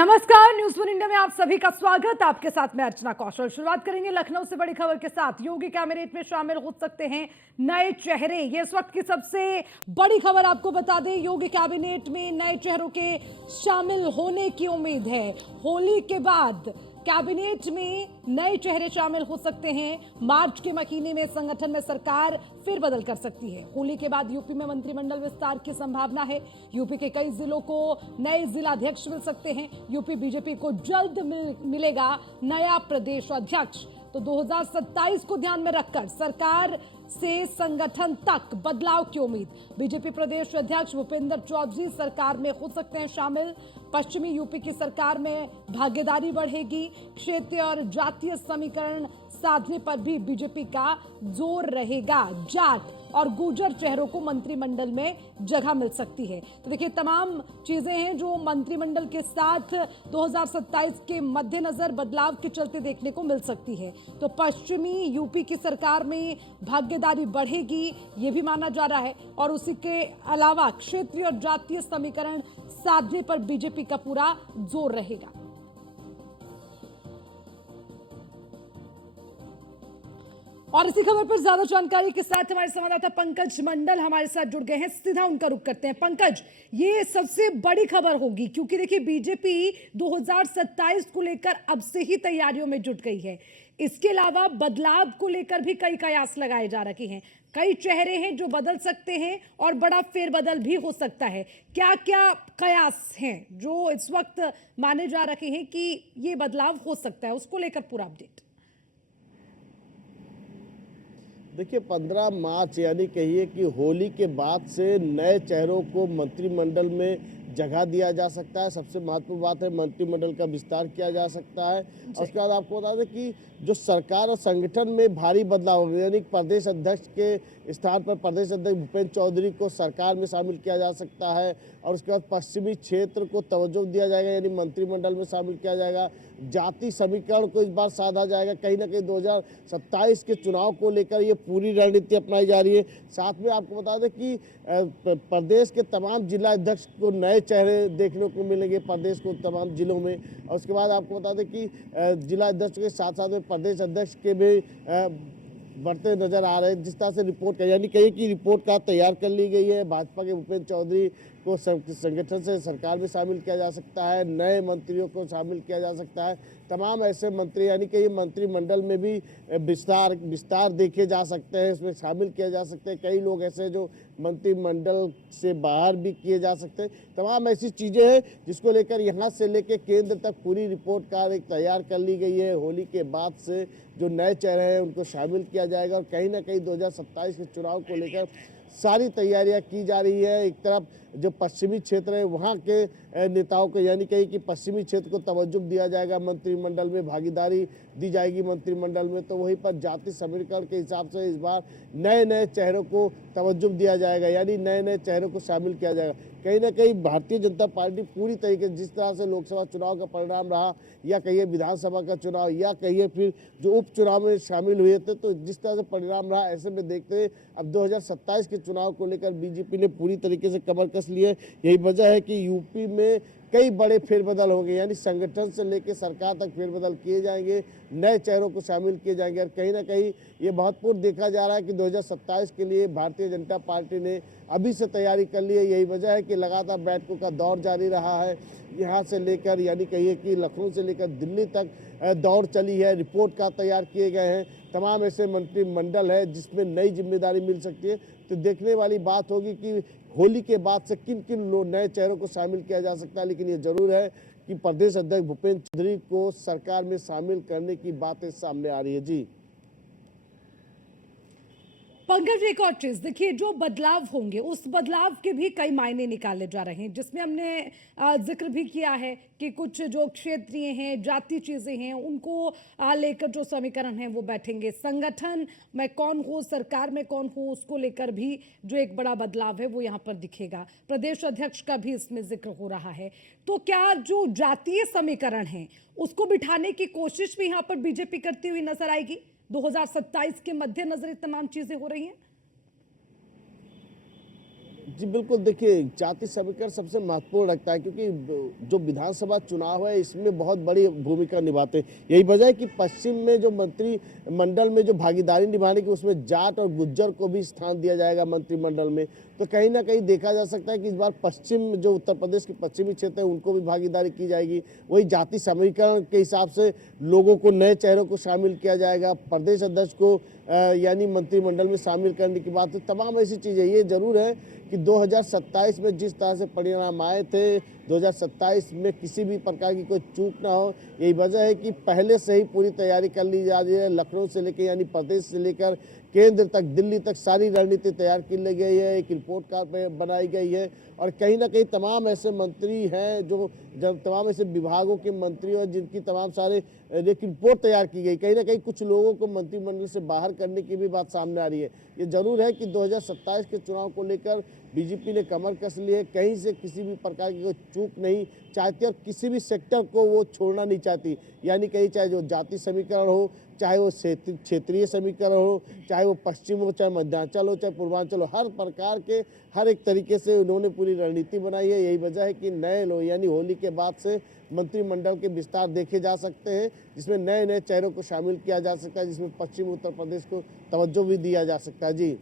नमस्कार, news one India में आप सभी का स्वागत। आपके साथ मैं अर्चना कौशल। शुरुआत करेंगे लखनऊ से बड़ी खबर के साथ। योगी कैबिनेट में शामिल हो सकते हैं नए चेहरे। ये इस वक्त की सबसे बड़ी खबर आपको बता दें, योगी कैबिनेट में नए चेहरों के शामिल होने की उम्मीद है। होली के बाद कैबिनेट में नए चेहरे शामिल हो सकते हैं। मार्च के महीने में संगठन में सरकार फिर बदल कर सकती है। होली के बाद यूपी में मंत्रिमंडल विस्तार की संभावना है। यूपी के कई जिलों को नए जिलाध्यक्ष मिल सकते हैं। यूपी बीजेपी को जल्द मिलेगा नया प्रदेश अध्यक्ष। तो 2027 को ध्यान में रखकर सरकार से संगठन तक बदलाव की उम्मीद। बीजेपी प्रदेश अध्यक्ष भूपेंद्र चौधरी सरकार में हो सकते हैं शामिल। पश्चिमी यूपी की सरकार में भागीदारी बढ़ेगी। क्षेत्रीय और जातीय समीकरण साधने पर भी बीजेपी का जोर रहेगा। जाट और गुर्जर चेहरों को मंत्रिमंडल में जगह मिल सकती है। तो देखिए, तमाम चीजें हैं जो मंत्रिमंडल के साथ 2027 के मद्देनजर बदलाव के चलते देखने को मिल सकती है। तो पश्चिमी यूपी की सरकार में भागीदारी बढ़ेगी, ये भी माना जा रहा है। और उसी के अलावा क्षेत्रीय और जातीय समीकरण साधने पर बीजेपी का पूरा जोर रहेगा। और इसी खबर पर ज्यादा जानकारी के साथ हमारे संवाददाता पंकज मंडल हमारे साथ जुड़ गए हैं। सीधा उनका रुख करते हैं। पंकज, ये सबसे बड़ी खबर होगी क्योंकि देखिए, बीजेपी 2027 को लेकर अब से ही तैयारियों में जुट गई है। इसके अलावा बदलाव को लेकर भी कई कयास लगाए जा रखे हैं। कई चेहरे हैं जो बदल सकते हैं और बड़ा फेरबदल भी हो सकता है। क्या क्या कयास हैं जो इस वक्त माने जा रखे हैं कि ये बदलाव हो सकता है, उसको लेकर पूरा अपडेट। देखिए, 15 मार्च यानी कहिए कि होली के बाद से नए चेहरों को मंत्रिमंडल में जगह दिया जा सकता है। सबसे महत्वपूर्ण बात है, मंत्रिमंडल का विस्तार किया जा सकता है। और उसके बाद आपको बता दें कि जो सरकार और संगठन में भारी बदलाव होंगे, यानी प्रदेश अध्यक्ष के स्थान पर प्रदेश अध्यक्ष भूपेंद्र चौधरी को सरकार में शामिल किया जा सकता है। और उसके बाद पश्चिमी क्षेत्र को तवज्जो दिया जाएगा, यानी मंत्रिमंडल में शामिल किया जाएगा। जाति समीकरण को इस बार साधा जाएगा। कहीं ना कहीं 2027 के चुनाव को लेकर ये पूरी रणनीति अपनाई जा रही है। साथ में आपको बता दें कि प्रदेश के तमाम जिला अध्यक्ष को नए चेहरे देखने को मिलेंगे, प्रदेश को तमाम जिलों में। और उसके बाद आपको बता दें कि जिला अध्यक्ष के साथ साथ में प्रदेश अध्यक्ष के भी बढ़ते नजर आ रहे हैं। जिस तरह से रिपोर्ट का यानी कहीं की रिपोर्ट का तैयार कर ली गई है। भाजपा के भूपेंद्र चौधरी को संगठन से सरकार में शामिल किया जा सकता है। नए मंत्रियों को शामिल किया जा सकता है। तमाम ऐसे मंत्री यानी कि मंत्रिमंडल में भी विस्तार देखे जा सकते हैं, इसमें शामिल किया जा सकते हैं। कई लोग ऐसे जो मंत्रिमंडल से बाहर भी किए जा सकते हैं। तमाम ऐसी चीज़ें हैं जिसको लेकर यहाँ से लेकर केंद्र तक पूरी रिपोर्ट कार्ड एक तैयार कर ली गई है। होली के बाद से जो नए चेहरे हैं उनको शामिल किया जाएगा। और कहीं ना कहीं 2027 के चुनाव को लेकर सारी तैयारियां की जा रही है। एक तरफ जो पश्चिमी क्षेत्र है वहाँ के नेताओं को यानी कहीं कि पश्चिमी क्षेत्र को तवज्जो दिया जाएगा, मंत्रिमंडल में भागीदारी दी जाएगी मंत्रिमंडल में। तो वहीं पर जाति समीकरण के हिसाब से इस बार नए चेहरों को तवज्जो दिया जाएगा, यानी नए चेहरों को शामिल किया जाएगा। कहीं ना कहीं भारतीय जनता पार्टी पूरी तरीके से जिस तरह से लोकसभा चुनाव का परिणाम रहा, या कहिए विधानसभा का चुनाव, या कहिए फिर जो उपचुनाव में शामिल हुए थे, तो जिस तरह से परिणाम रहा, ऐसे में देखते हुए अब 2027 के चुनाव को लेकर बीजेपी ने पूरी तरीके से कमर कस ली है। यही वजह है कि यूपी में कई बड़े फेरबदल होंगे, यानी संगठन से लेकर सरकार तक फेरबदल किए जाएंगे, नए चेहरों को शामिल किए जाएंगे। और कहीं ना कहीं ये महत्वपूर्ण देखा जा रहा है कि 2027 के लिए भारतीय जनता पार्टी ने अभी से तैयारी कर ली है। यही वजह है कि लगातार बैठकों का दौर जारी रहा है, यहाँ से लेकर यानी कहिए कि लखनऊ से लेकर दिल्ली तक दौर चली है। रिपोर्ट का तैयार किए गए हैं। तमाम ऐसे मंत्रिमंडल है जिसमें नई जिम्मेदारी मिल सकती है। तो देखने वाली बात होगी कि होली के बाद से किन किन नए चेहरों को शामिल किया जा सकता है। लेकिन ये जरूर है कि प्रदेश अध्यक्ष भूपेंद्र चौधरी को सरकार में शामिल करने की बातें सामने आ रही है। जी पंकज, एक और चीज देखिए, जो बदलाव होंगे उस बदलाव के भी कई मायने निकाले जा रहे हैं, जिसमें हमने जिक्र भी किया है कि कुछ जो क्षेत्रीय हैं, जाति चीजें हैं, उनको लेकर जो समीकरण हैं वो बैठेंगे। संगठन में कौन हो, सरकार में कौन हो, उसको लेकर भी जो एक बड़ा बदलाव है वो यहाँ पर दिखेगा। प्रदेश अध्यक्ष का भी इसमें जिक्र हो रहा है। तो क्या जो जातीय समीकरण है उसको बिठाने की कोशिश भी यहाँ पर बीजेपी करती हुई नजर आएगी? 2027 के मद्देनजर तमाम चीजें हो रही हैं। जी बिल्कुल, देखिए जाति समीकरण सबसे महत्वपूर्ण रखता है क्योंकि जो विधानसभा चुनाव है इसमें बहुत बड़ी भूमिका निभाते हैं। यही वजह है कि पश्चिम में जो मंत्रिमंडल में जो भागीदारी निभाने की उसमें जाट और गुज्जर को भी स्थान दिया जाएगा मंत्रिमंडल में। तो कहीं ना कहीं देखा जा सकता है कि इस बार पश्चिम जो उत्तर प्रदेश के पश्चिमी क्षेत्र है उनको भी भागीदारी की जाएगी। वही जाति समीकरण के हिसाब से लोगों को, नए चेहरों को शामिल किया जाएगा। प्रदेश अध्यक्ष को यानी मंत्रिमंडल में शामिल करने की बात है। तमाम ऐसी चीज़ें, ये जरूर है कि 2027 में जिस तरह से परिणाम आए थे, 2027 में किसी भी प्रकार की कोई चूक ना हो। यही वजह है कि पहले से ही पूरी तैयारी कर ली जा रही है। लखनऊ से लेकर यानी प्रदेश से लेकर केंद्र तक, दिल्ली तक सारी रणनीति तैयार की ली गई है। एक रिपोर्ट कार्ड बनाई गई है और कहीं ना कहीं तमाम ऐसे मंत्री हैं जो जब तमाम ऐसे विभागों के मंत्री और जिनकी तमाम सारे एक रिपोर्ट तैयार की गई। कहीं ना कहीं कुछ लोगों को मंत्रिमंडल से बाहर करने की भी बात सामने आ रही है। ये जरूर है कि 2027 के चुनाव को लेकर बीजेपी ने कमर कस ली है। कहीं से किसी भी प्रकार की कोई चूक नहीं चाहती और किसी भी सेक्टर को वो छोड़ना नहीं चाहती। यानी कहीं चाहे जो जाति समीकरण हो, चाहे वो क्षेत्रीय समीकरण हो, चाहे वो पश्चिम हो, चाहे मध्यांचल हो, चाहे पूर्वांचल हो, हर प्रकार के हर एक तरीके से उन्होंने पूरी रणनीति बनाई है। यही वजह है कि नए लोग यानी होली के बाद से मंत्रिमंडल के विस्तार देखे जा सकते हैं, जिसमें नए नए चेहरों को शामिल किया जा सकता है, जिसमें पश्चिम उत्तर प्रदेश को तवज्जो भी दिया जा सकता है। जी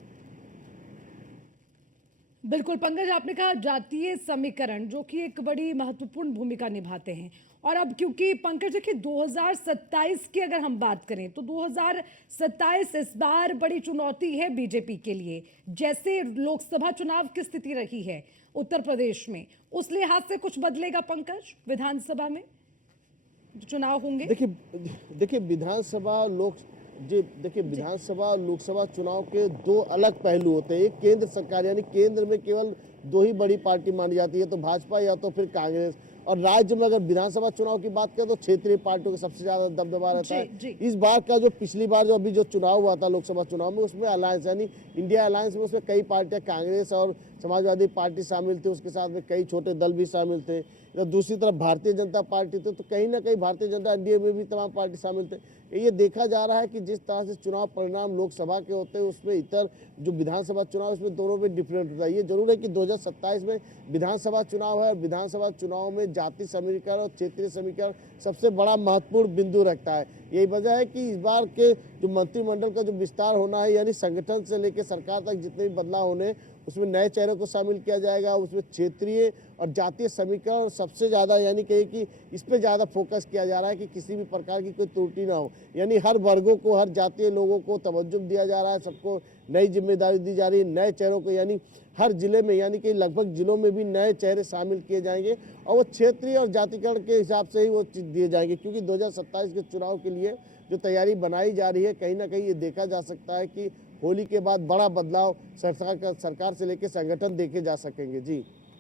बिल्कुल पंकज, आपने कहा जातीय समीकरण जो कि एक बड़ी महत्वपूर्ण भूमिका निभाते हैं। और अब क्योंकि पंकज देखिए 2027 की अगर हम बात करें तो 2027 इस बार बड़ी चुनौती है बीजेपी के लिए। जैसे लोकसभा चुनाव की स्थिति रही है उत्तर प्रदेश में, उस लिहाज से कुछ बदलेगा पंकज विधानसभा में जो चुनाव होंगे? देखिए विधानसभा और लोकसभा चुनाव के दो अलग पहलू होते हैं। एक केंद्र सरकार यानी केंद्र में केवल दो ही बड़ी पार्टी मानी जाती है, तो भाजपा या तो फिर कांग्रेस। और राज्य में अगर विधानसभा चुनाव की बात करें तो क्षेत्रीय पार्टियों का सबसे ज्यादा दबदबा रहता है। इस बार का जो पिछली बार जो अभी जो चुनाव हुआ था लोकसभा चुनाव में, उसमें अलायंस यानी इंडिया अलायंस में उसमें कई पार्टियां, कांग्रेस और समाजवादी पार्टी शामिल थी, उसके साथ में कई छोटे दल भी शामिल थे। तो दूसरी तरफ भारतीय जनता पार्टी थी, तो कहीं ना कहीं भारतीय जनता एनडीए में भी तमाम पार्टी शामिल थे। ये देखा जा रहा है कि जिस तरह से चुनाव परिणाम लोकसभा के होते हैं उसमें इतर जो विधानसभा चुनाव इसमें दोनों में डिफरेंट होता है। ये जरूर है कि 2027 में विधानसभा चुनाव है और विधानसभा चुनाव में जाति समीकरण और क्षेत्रीय समीकरण सबसे बड़ा महत्वपूर्ण बिंदु रखता है। यही वजह है कि इस बार के जो मंत्रिमंडल का जो विस्तार होना है यानी संगठन से लेकर सरकार तक जितने भी बदलाव होने, उसमें नए चेहरों को शामिल किया जाएगा। उसमें क्षेत्रीय और जातीय समीकरण सबसे ज़्यादा यानी कहीं कि इस पे ज़्यादा फोकस किया जा रहा है कि किसी भी प्रकार की कोई त्रुटि ना हो। यानी हर वर्गों को, हर जातीय लोगों को तवज्जो दिया जा रहा है, सबको नई जिम्मेदारी दी जा रही है। नए चेहरों को यानी हर जिले में यानी कि लगभग जिलों में भी नए चेहरे शामिल किए जाएंगे और वो क्षेत्रीय और जातिकरण के हिसाब से ही वो चीज़ दिए जाएंगे। क्योंकि 2027 के चुनाव के लिए जो तैयारी बनाई जा रही है, कहीं ना कहीं ये देखा जा सकता है कि होली के बाद बड़ा बदलाव सरकार से लेकर संगठन देखे जा सकेंगे। जी